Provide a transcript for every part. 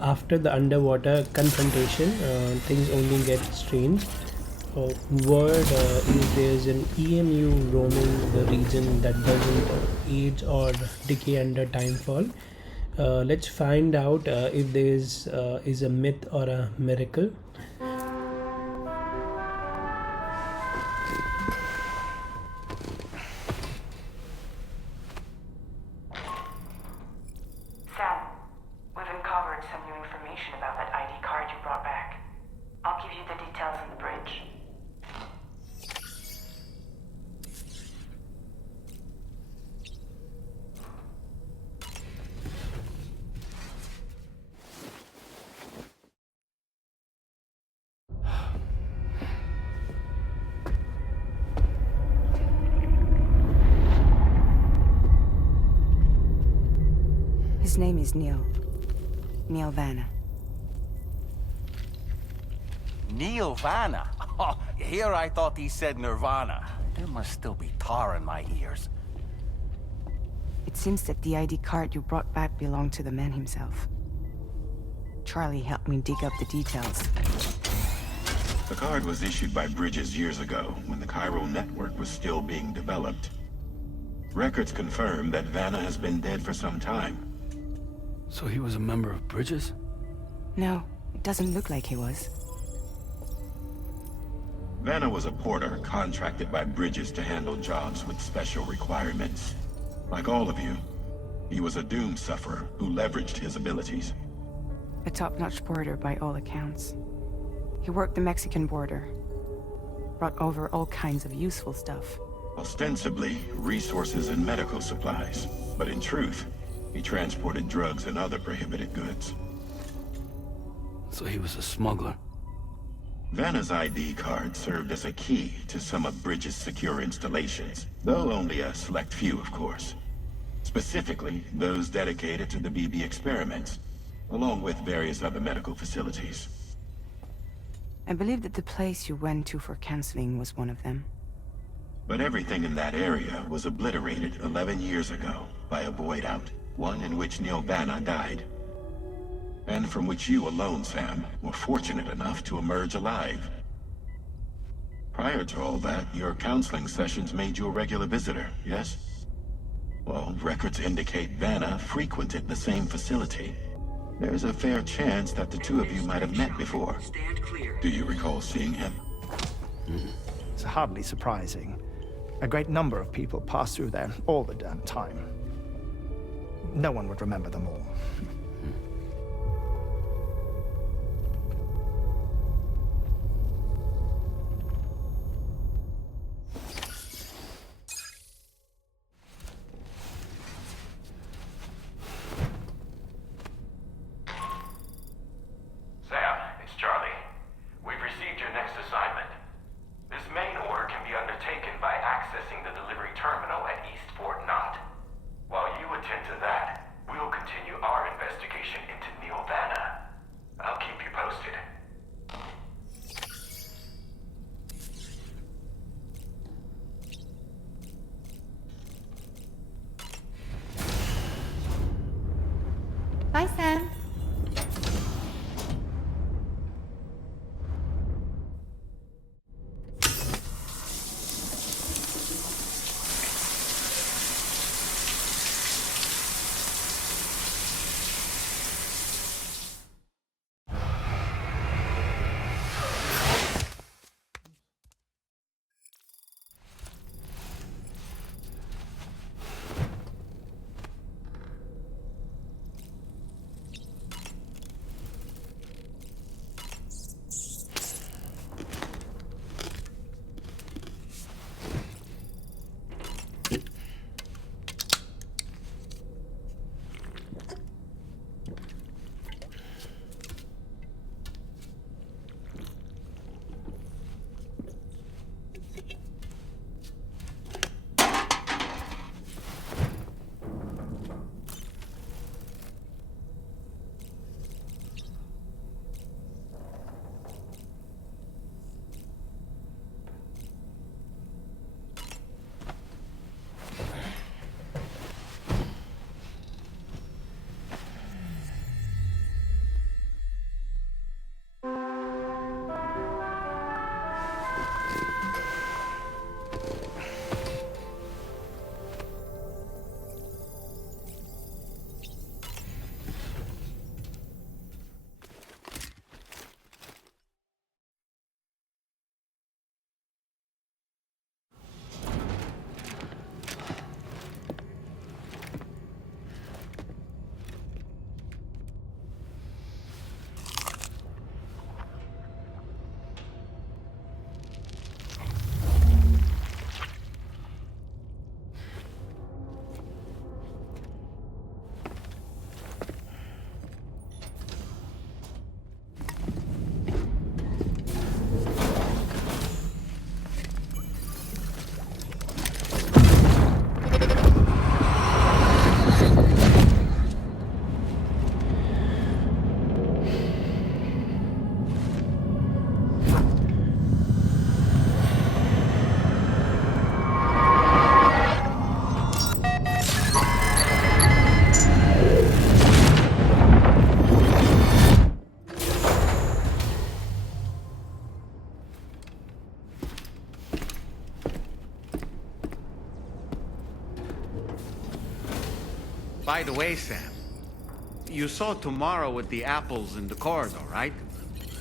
after the underwater confrontation, things only get strange. Word is there's an EMU roaming the region that doesn't age or decay under timefall. Let's find out if there is a myth or a miracle. Sam, we've uncovered some new information about that ID card you brought back. I'll give you the details on the bridge. His name is Neil. Neil Vanna. Neil Vanna? Oh, here I thought he said Nirvana. There must still be tar in my ears. It seems that the ID card you brought back belonged to the man himself. Charlie helped me dig up the details. The card was issued by Bridges years ago, when the chiral network was still being developed. Records confirm that Vanna has been dead for some time. So he was a member of Bridges? No, it doesn't look like he was. Vanna was a porter contracted by Bridges to handle jobs with special requirements. Like all of you, he was a doom sufferer who leveraged his abilities. A top-notch porter by all accounts. He worked the Mexican border. Brought over all kinds of useful stuff. Ostensibly, resources and medical supplies. But in truth, he transported drugs and other prohibited goods. So he was a smuggler. Vanna's ID card served as a key to some of Bridges' secure installations, though only a select few, of course. Specifically, those dedicated to the BB experiments, along with various other medical facilities. I believe that the place you went to for counseling was one of them. But everything in that area was obliterated 11 years ago by a void out, one in which Neil Vanna died. And from which you alone, Sam, were fortunate enough to emerge alive. Prior to all that, your counseling sessions made you a regular visitor, yes? Well, records indicate Vanna frequented the same facility. There's a fair chance that the two of you might have met before. Do you recall seeing him? It's hardly surprising. A great number of people pass through there all the damn time. No one would remember them all. Sam, it's Charlie. We've received your next assignment. This main order can be undertaken by accessing the delivery terminal at East Fort Knott. While you attend to that, we'll continue our investigation. By the way, Sam, you saw Tomorrow with the apples in the corridor, right?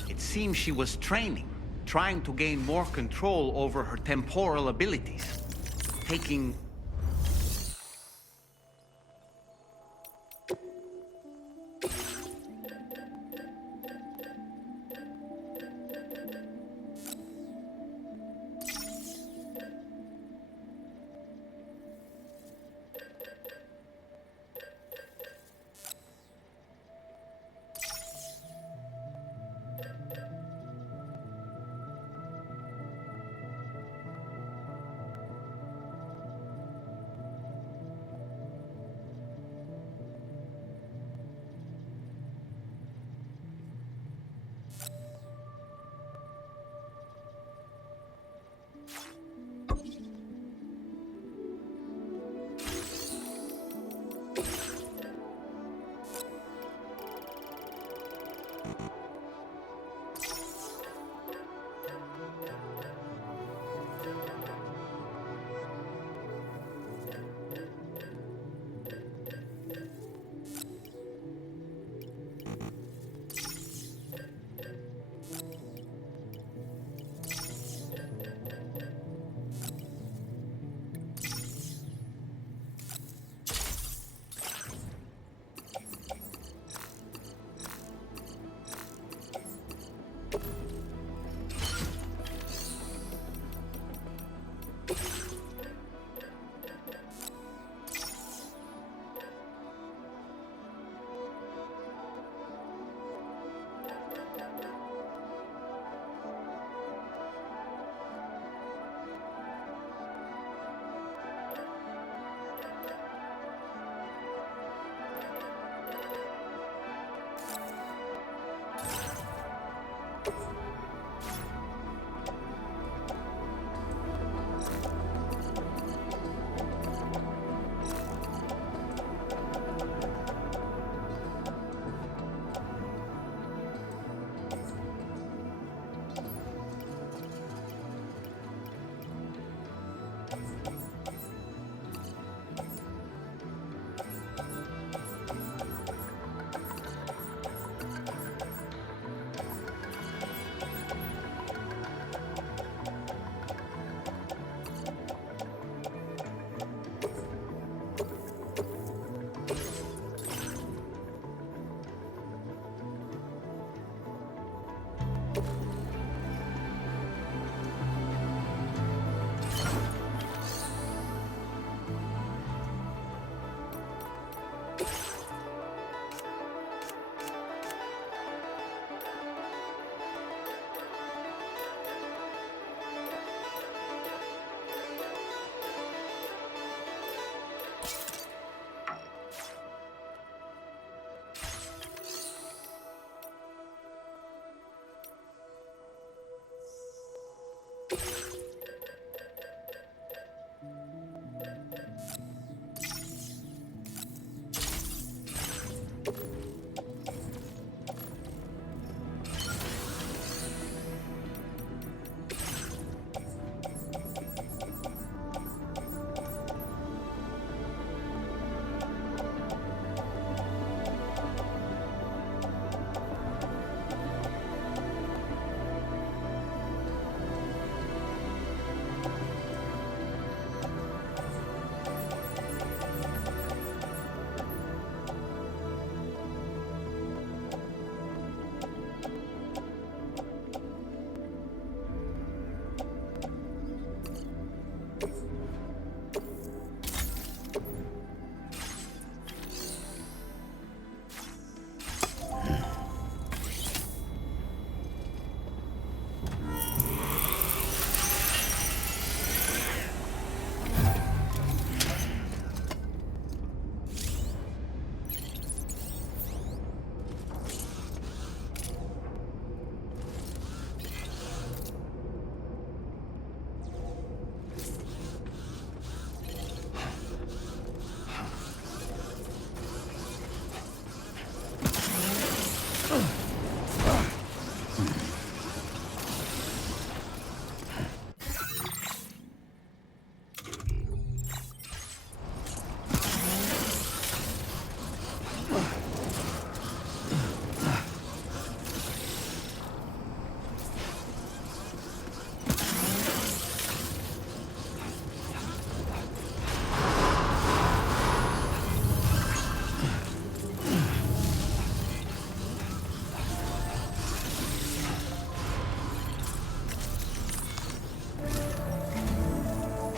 It seems she was training, trying to gain more control over her temporal abilities. Taking...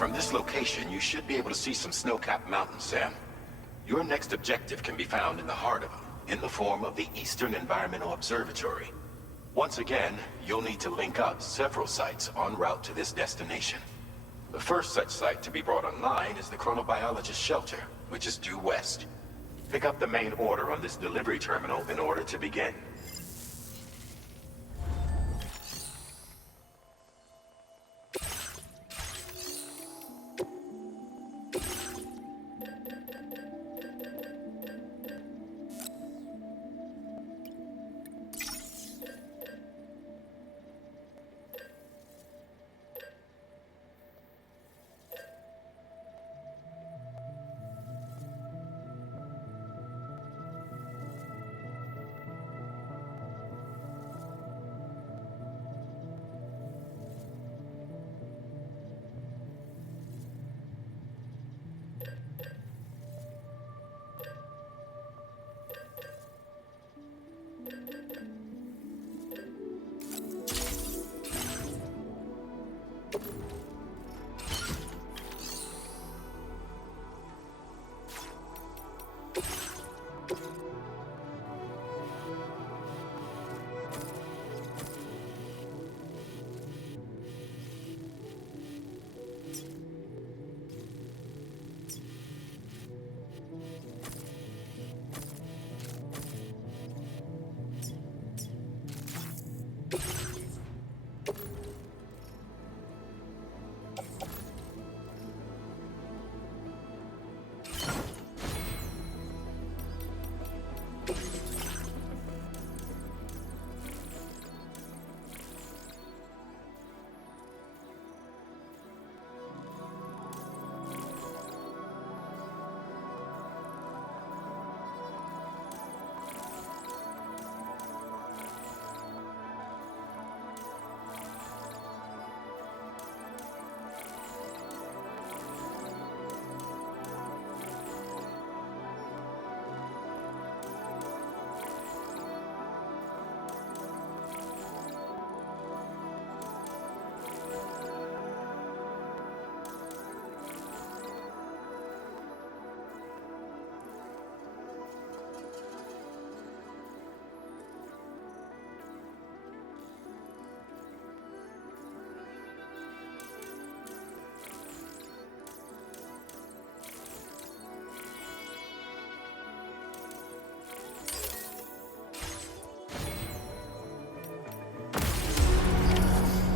From this location, you should be able to see some snow-capped mountains, Sam. Your next objective can be found in the heart of them, in the form of the Eastern Environmental Observatory. Once again, you'll need to link up several sites en route to this destination. The first such site to be brought online is the Chronobiologist Shelter, which is due west. Pick up the main order on this delivery terminal in order to begin.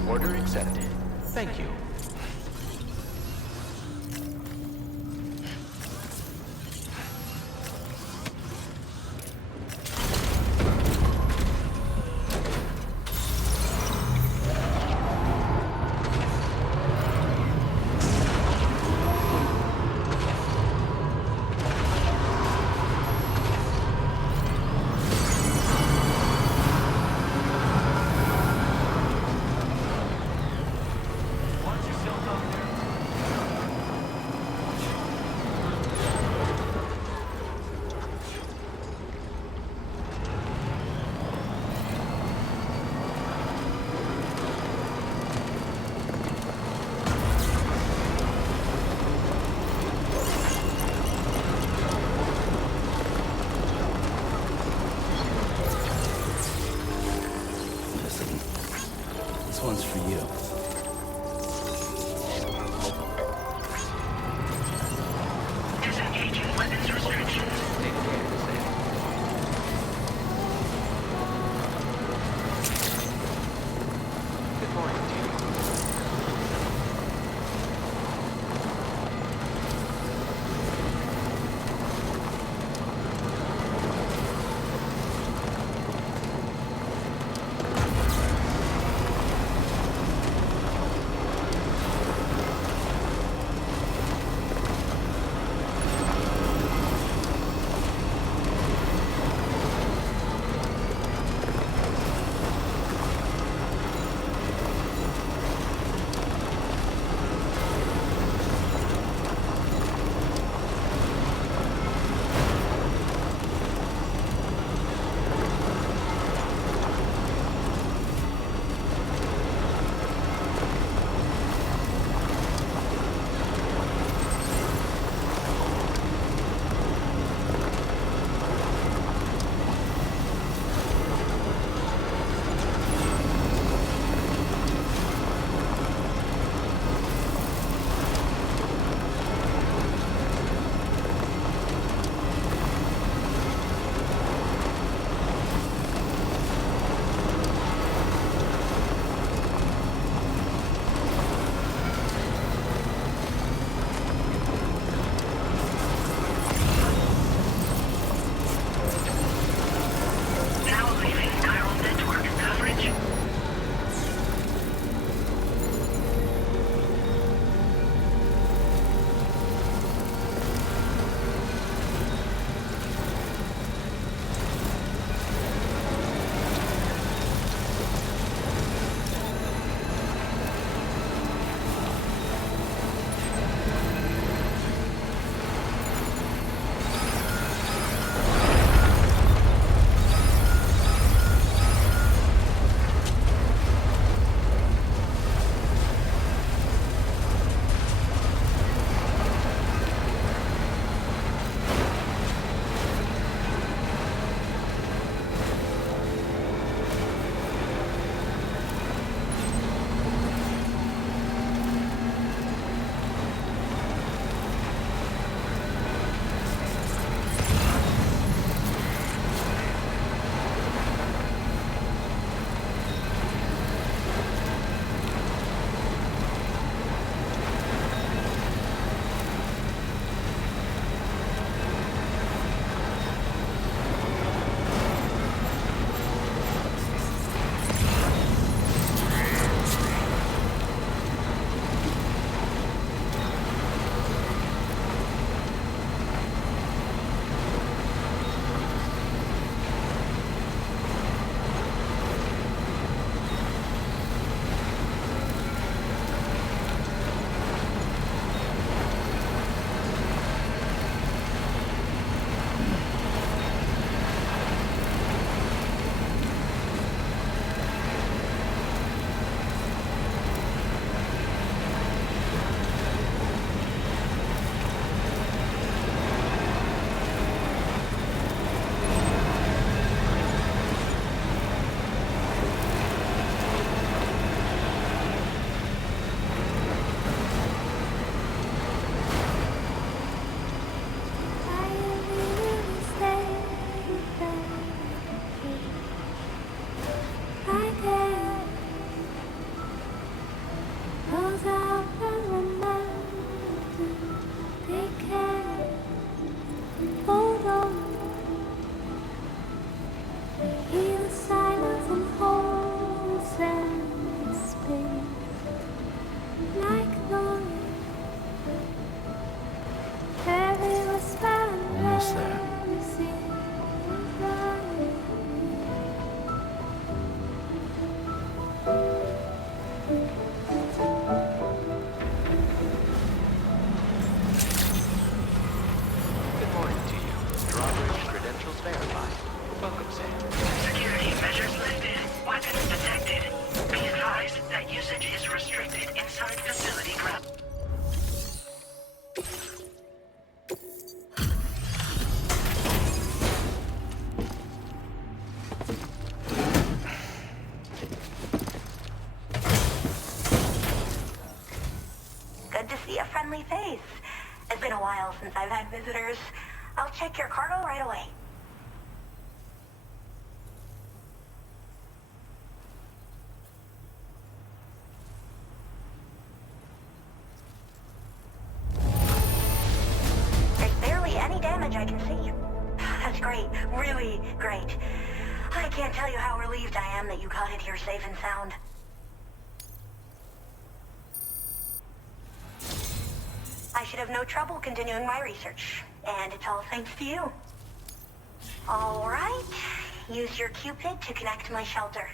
Order accepted. Thank you. This one's for you. Disengaging weapons restrictions. Good morning to you. friendly face. It's been a while since I've had visitors. I'll check your cargo right away. There's barely any damage I can see. That's great. Really great. I can't tell you how relieved I am that you got it here safe and sound. I should have no trouble continuing my research, and it's all thanks to you. All right, use your Cupid to connect to my shelter.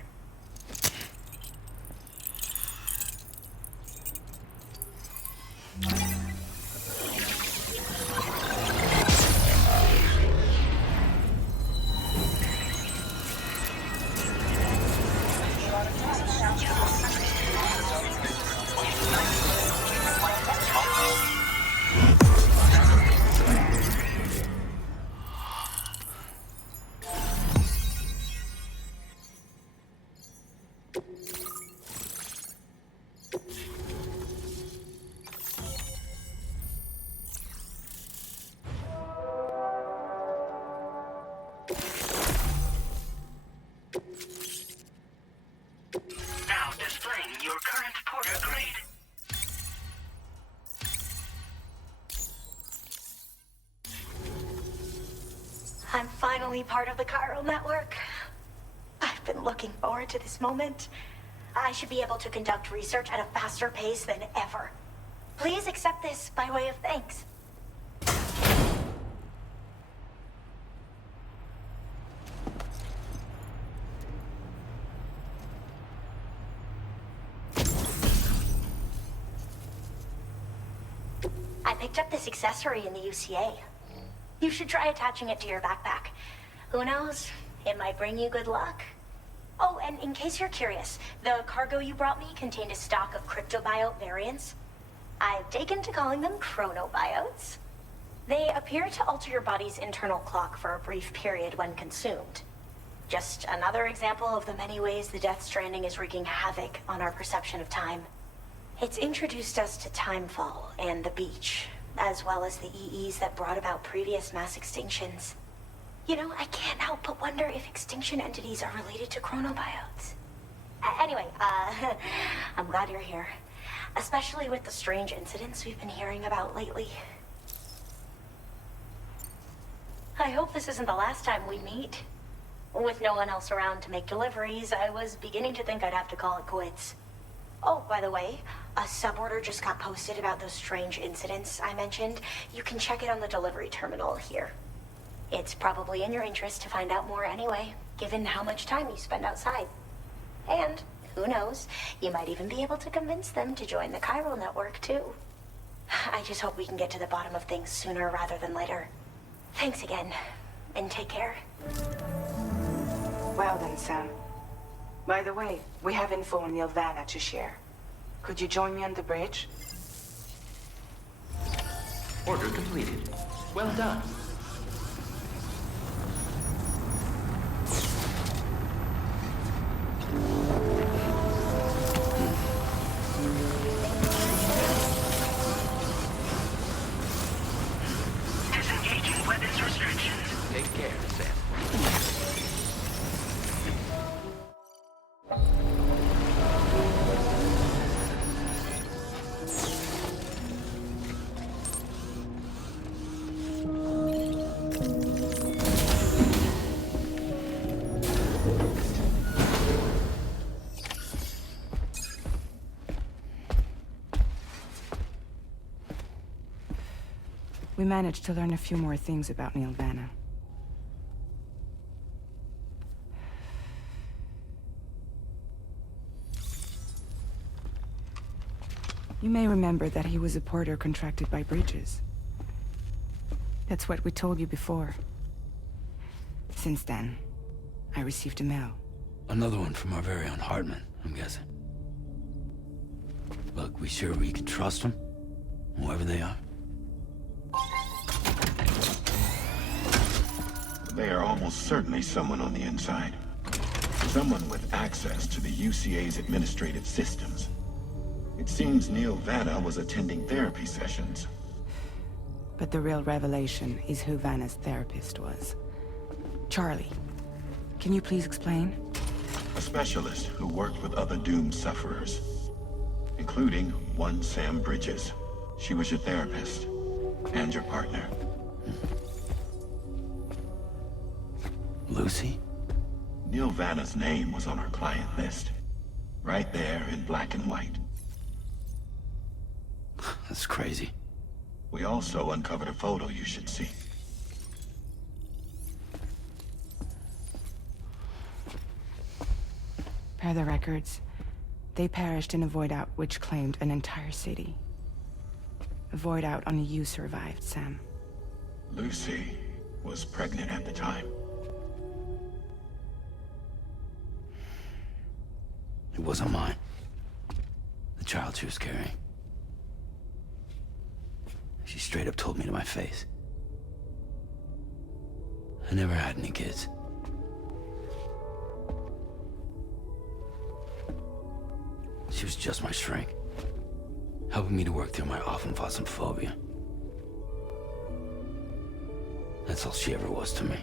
Now displaying your current porter grade. I'm finally part of the chiral network. I've been looking forward to this moment. I should be able to conduct research at a faster pace than ever. Please accept this by way of thanks. I picked up this accessory in the UCA. You should try attaching it to your backpack. Who knows? It might bring you good luck. Oh, and in case you're curious, the cargo you brought me contained a stock of cryptobiote variants. I've taken to calling them chronobiotes. They appear to alter your body's internal clock for a brief period when consumed. Just another example of the many ways the Death Stranding is wreaking havoc on our perception of time. It's introduced us to Timefall and the beach, as well as the EEs that brought about previous mass extinctions. You know, I can't help but wonder if extinction entities are related to chronobiotes. Anyway, I'm glad you're here. Especially with the strange incidents we've been hearing about lately. I hope this isn't the last time we meet. With no one else around to make deliveries, I was beginning to think I'd have to call it quits. Oh, by the way, a suborder just got posted about those strange incidents I mentioned. You can check it on the delivery terminal here. It's probably in your interest to find out more anyway, given how much time you spend outside. And, who knows, you might even be able to convince them to join the chiral network, too. I just hope we can get to the bottom of things sooner rather than later. Thanks again, and take care. Well then, Sam. By the way, we have info on Nilvana to share. Could you join me on the bridge? Order completed. Well done. Disengaging weapons restrictions. Take care, Sam. We managed to learn a few more things about Nilvana. You may remember that he was a porter contracted by Bridges. That's what we told you before. Since then, I received a mail. Another one from our very own Hartman, I'm guessing. Look, we sure we can trust them? Whoever they are? They are almost certainly someone on the inside. Someone with access to the UCA's administrative systems. It seems Neil Vanna was attending therapy sessions. But the real revelation is who Vanna's therapist was. Charlie, can you please explain? A specialist who worked with other doomed sufferers, including one Sam Bridges. She was your therapist and your partner. Lucy? Neil Vanna's name was on our client list. Right there in black and white. That's crazy. We also uncovered a photo you should see. Per the records, they perished in a void out which claimed an entire city. A void out only you survived, Sam. Lucy was pregnant at the time. It wasn't mine. The child she was carrying. She straight up told me to my face. I never had any kids. She was just my shrink, helping me to work through my often phobia. That's all she ever was to me.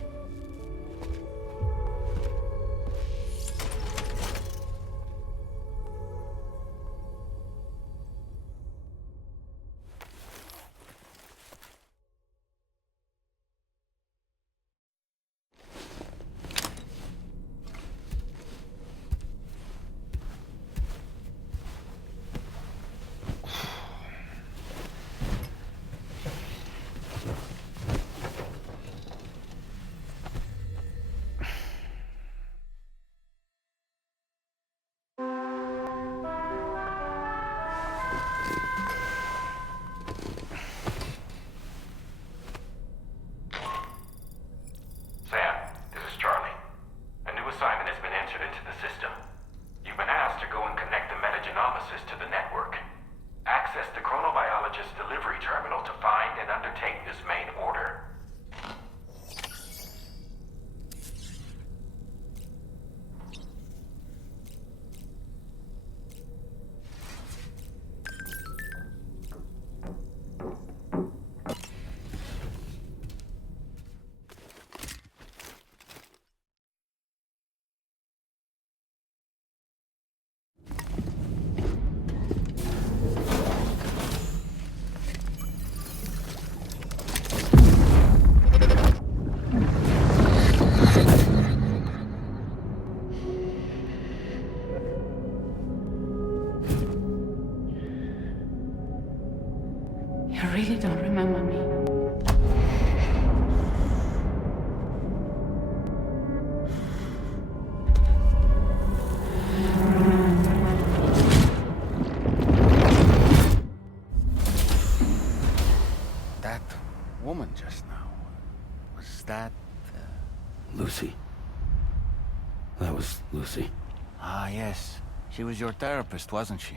You really don't remember me. That woman just now, was that... Lucy. That was Lucy. Ah, yes. She was your therapist, wasn't she?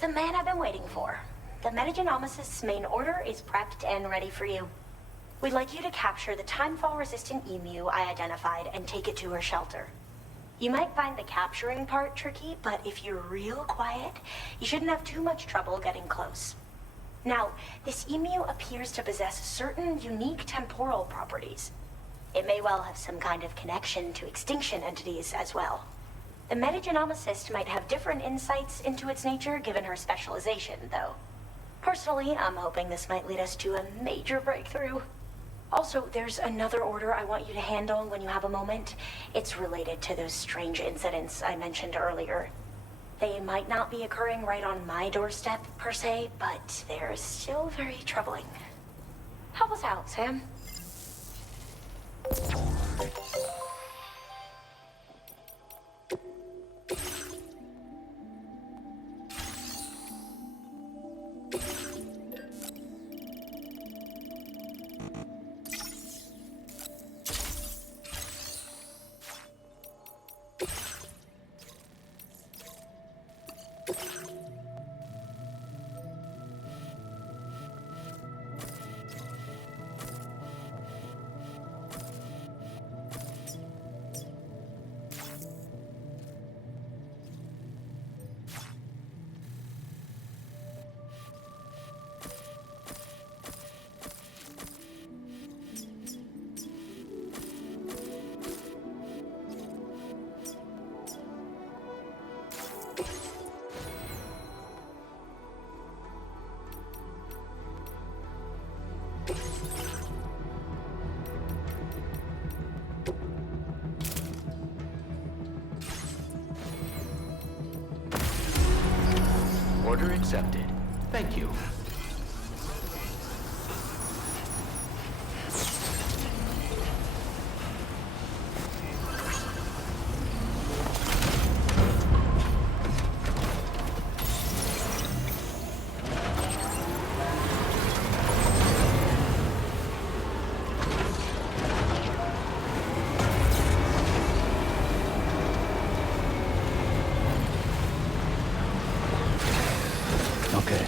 The man I've been waiting for. The Metagenomicist's main order is prepped and ready for you. We'd like you to capture the Timefall-resistant EMU I identified and take it to her shelter. You might find the capturing part tricky, but if you're real quiet, you shouldn't have too much trouble getting close. Now, this EMU appears to possess certain unique temporal properties. It may well have some kind of connection to extinction entities as well. The Metagenomicist might have different insights into its nature given her specialization, though. Personally, I'm hoping this might lead us to a major breakthrough. Also, there's another order I want you to handle when you have a moment. It's related to those strange incidents I mentioned earlier. They might not be occurring right on my doorstep, per se, but they're still very troubling. Help us out, Sam. Order accepted. Thank you. Okay.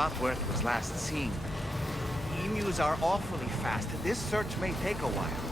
spot where it was last seen. EMUs are awfully fast. This search may take a while.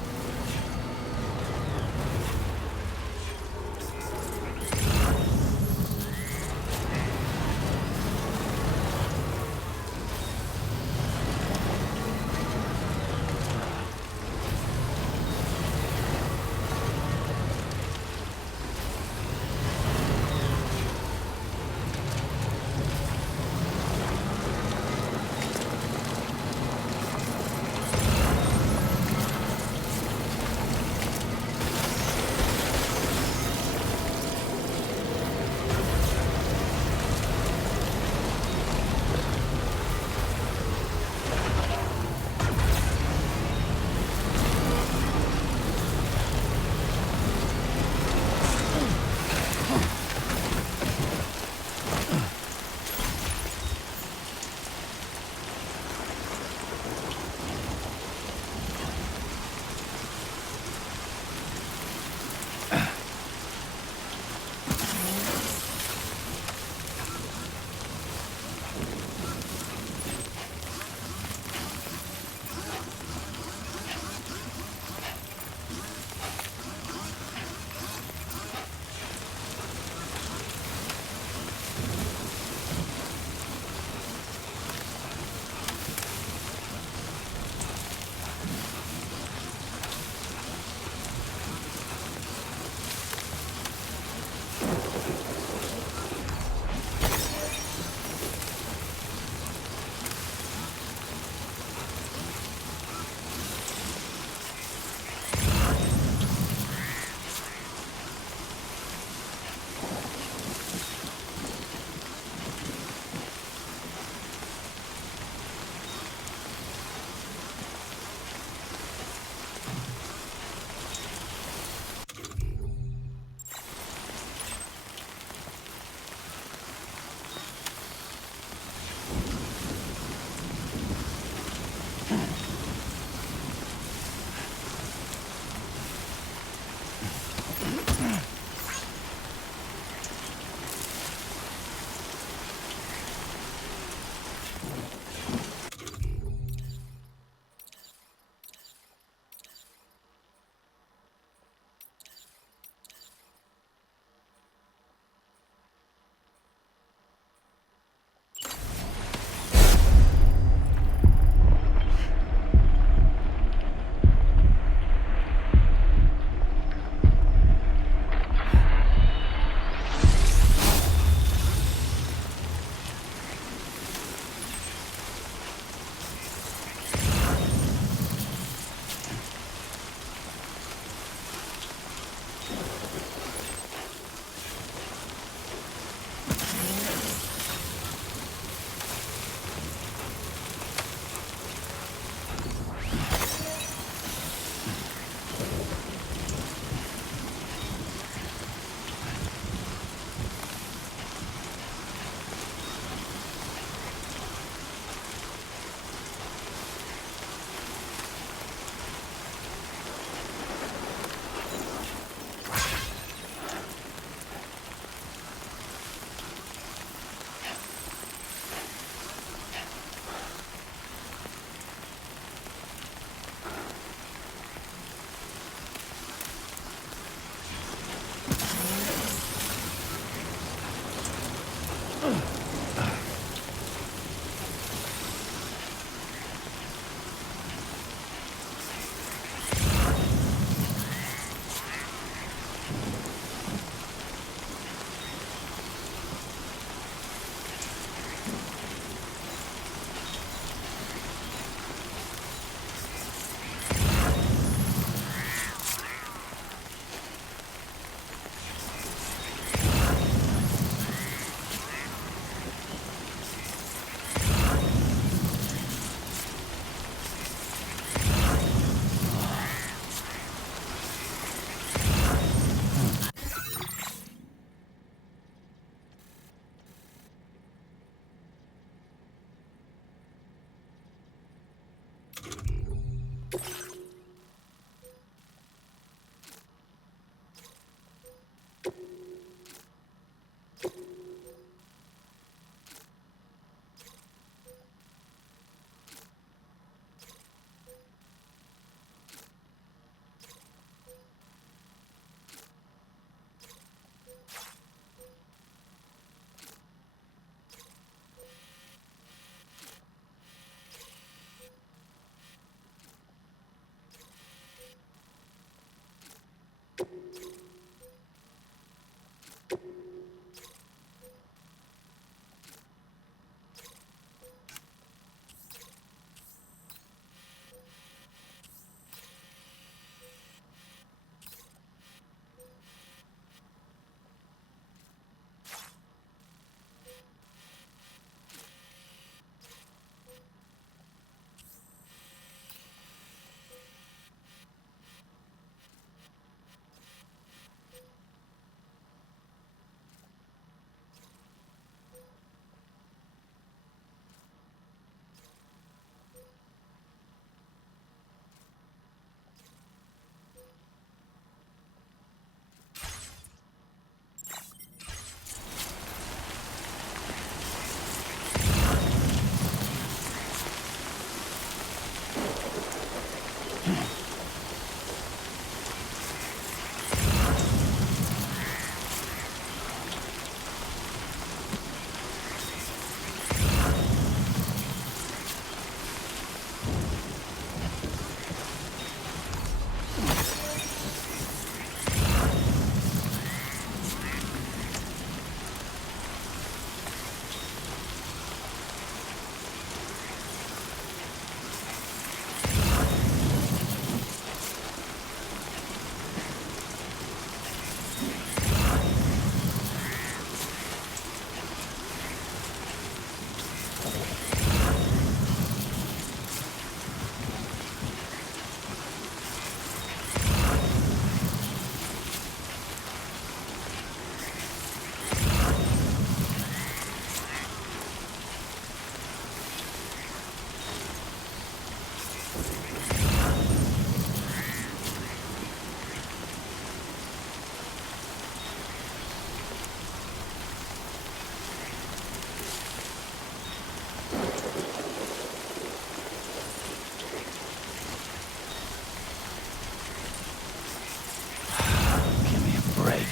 Give me a break.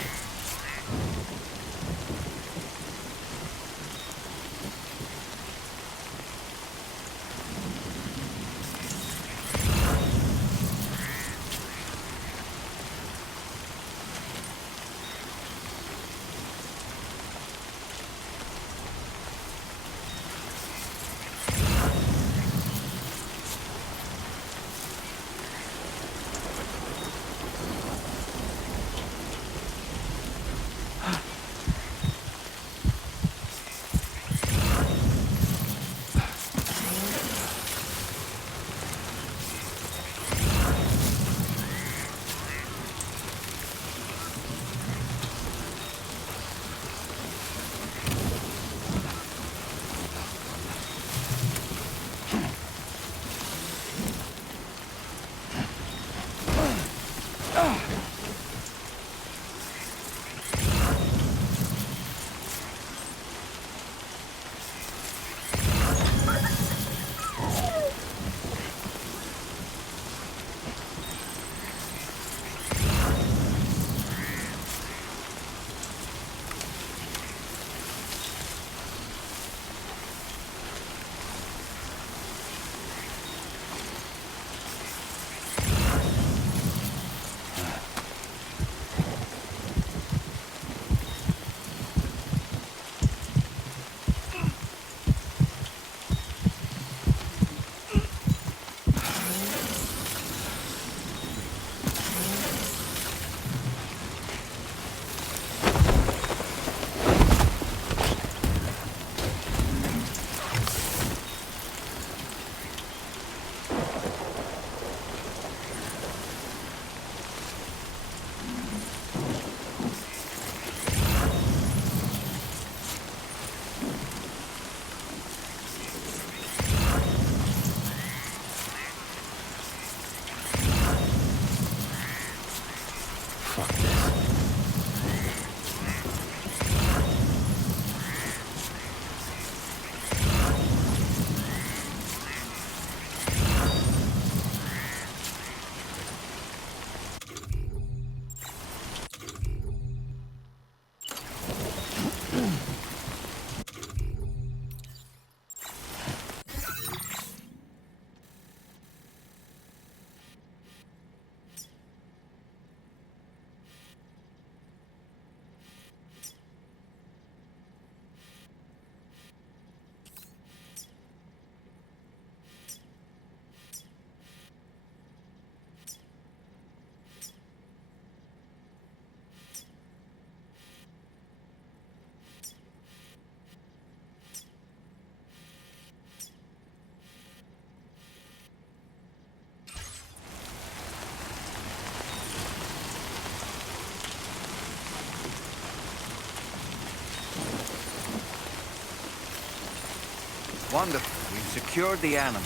Wonderful. We've secured the animal.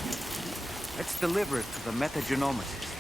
Let's deliver it to the metagenomicist.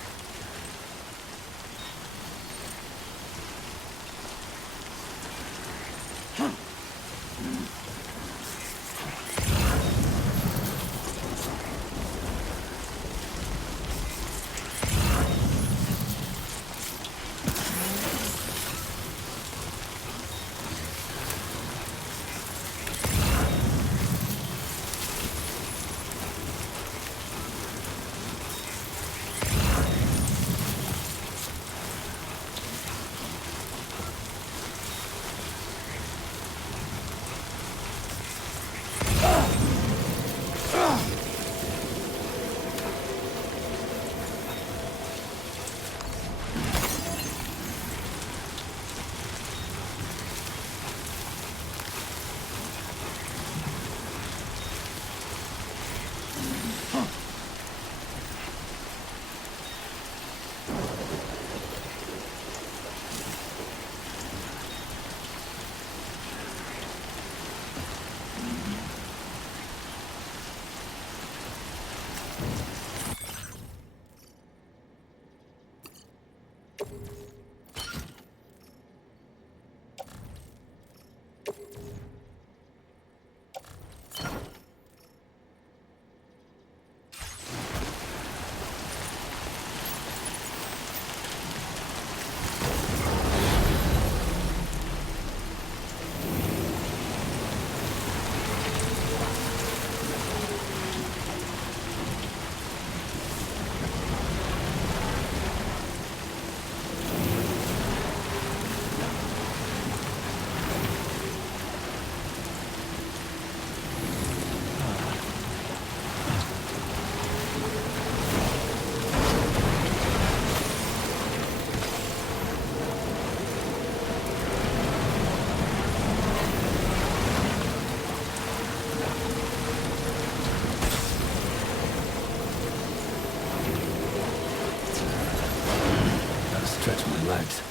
Stretch my legs.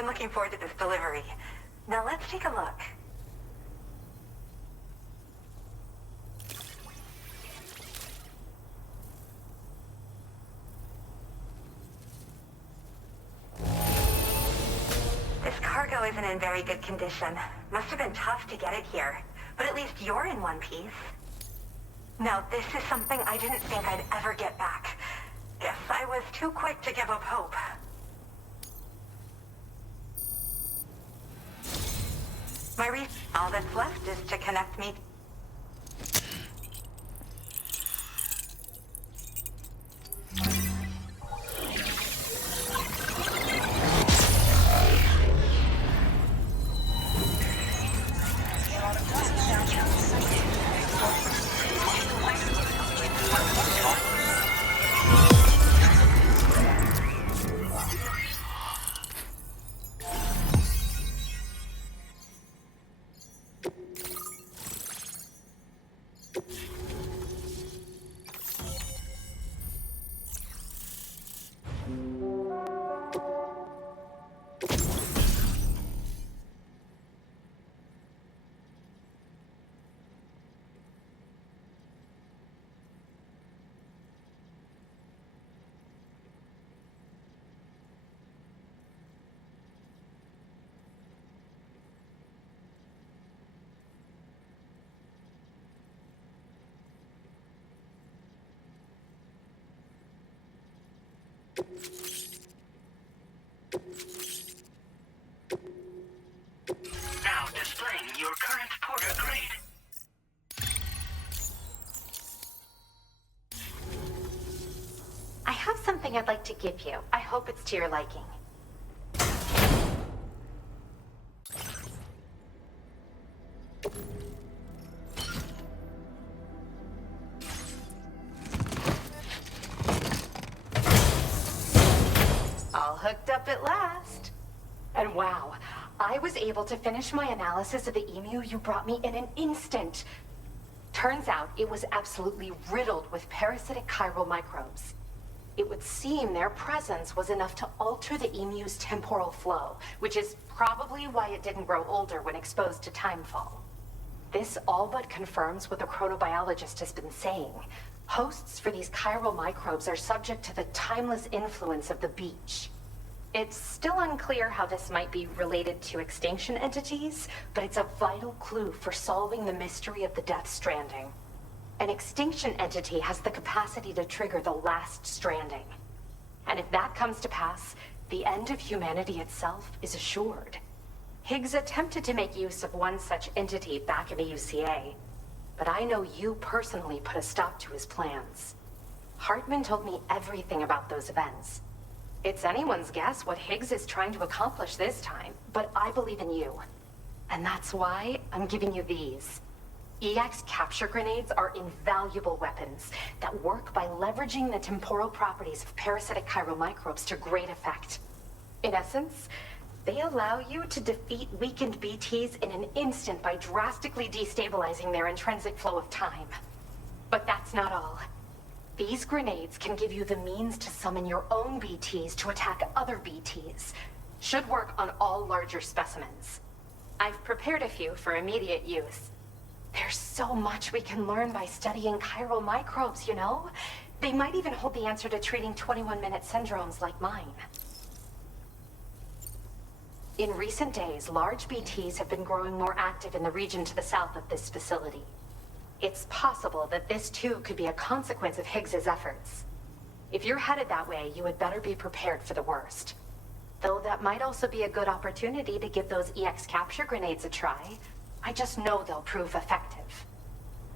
been looking forward to this delivery. Now let's take a look. This cargo isn't in very good condition. Must have been tough to get it here. But at least you're in one piece. Now, this is something I didn't think I'd ever get back. Guess I was too quick to give up hope. All that's left is to connect me. Now displaying your current porter grade. I have something I'd like to give you. I hope it's to your liking. All hooked up at last. And wow, I was able to finish my analysis of the EMU you brought me in an instant. Turns out it was absolutely riddled with parasitic chiral microbes. It would seem their presence was enough to alter the EMU's temporal flow, which is probably why it didn't grow older when exposed to timefall. This all but confirms what the chronobiologist has been saying. Hosts for these chiral microbes are subject to the timeless influence of the beach. It's still unclear how this might be related to extinction entities, but it's a vital clue for solving the mystery of the Death Stranding. An extinction entity has the capacity to trigger the last stranding. And if that comes to pass, the end of humanity itself is assured. Higgs attempted to make use of one such entity back in the UCA, but I know you personally put a stop to his plans. Hartman told me everything about those events. It's anyone's guess what Higgs is trying to accomplish this time, but I believe in you. And that's why I'm giving you these. EX capture grenades are invaluable weapons that work by leveraging the temporal properties of parasitic chiral microbes to great effect. In essence, they allow you to defeat weakened BTs in an instant by drastically destabilizing their intrinsic flow of time. But that's not all. These grenades can give you the means to summon your own BTs to attack other BTs. Should work on all larger specimens. I've prepared a few for immediate use. There's so much we can learn by studying chiral microbes, you know? They might even hold the answer to treating 21-minute syndromes like mine. In recent days, large BTs have been growing more active in the region to the south of this facility. It's possible that this too could be a consequence of Higgs's efforts. If you're headed that way, you had better be prepared for the worst. Though that might also be a good opportunity to give those EX capture grenades a try. I just know they'll prove effective.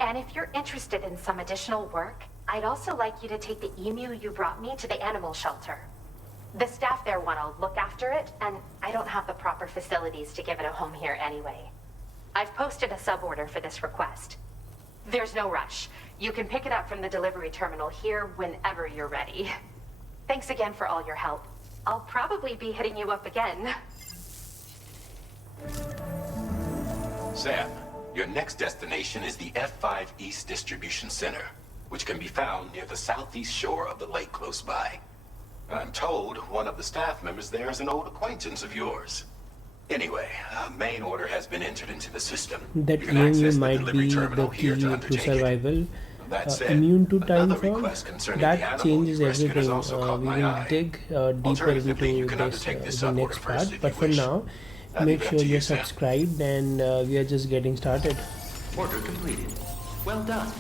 And if you're interested in some additional work, I'd also like you to take the EMU you brought me to the animal shelter. The staff there want to look after it, and I don't have the proper facilities to give it a home here anyway. I've posted a sub-order for this request. There's no rush. You can pick it up from the delivery terminal here whenever you're ready. Thanks again for all your help. I'll probably be hitting you up again. Sam, your next destination is the F5 East Distribution Center, which can be found near the southeast shore of the lake close by. I'm told one of the staff members there is an old acquaintance of yours. Anyway, a main order has been entered into the system. That You can EMU access the might delivery be the terminal key here to to undertake it. survival. That said, Immune to another Timefall, request concerning that the animal changes you rescued has everything. also caught We my will eye. dig deeper Alternatively, you into can this undertake this the suborder next first part. if But you for wish. now, I'll make leave it sure up to you're you, Sam. subscribed, and we are just getting started. Order completed. Well done.